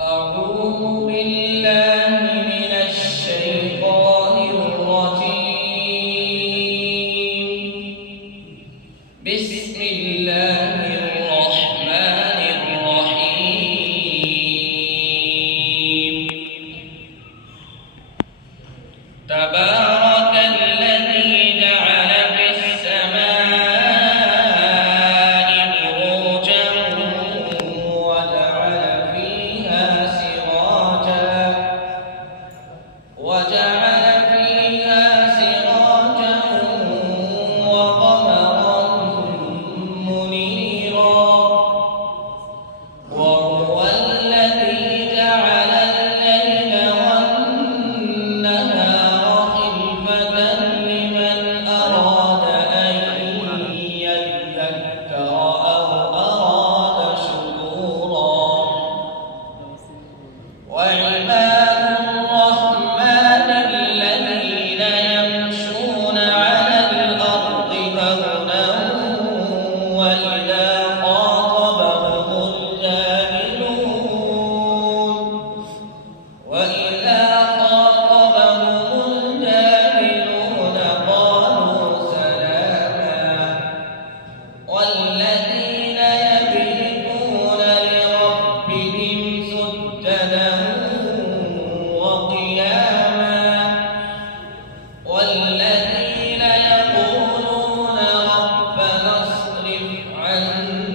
أعوذ بالله من الشيطان الرجيم. بسم الله الرحمن الرحيم. تبارك الذي جعل في السماء بروجا وجعل فيها سراجا وقمرا منيرا. وهو الذي جعل الليل والنهار خلفة لمن أراد أن يذكر أو أراد شكورا. وعباد الرحمن الذين يمشون على الأرض هونا وإذا خاطبهم الجاهلون قالوا سلاما. والذين يبيتون لربهم سجدا وقياما. والذين يقولون ربنا اصرف عنا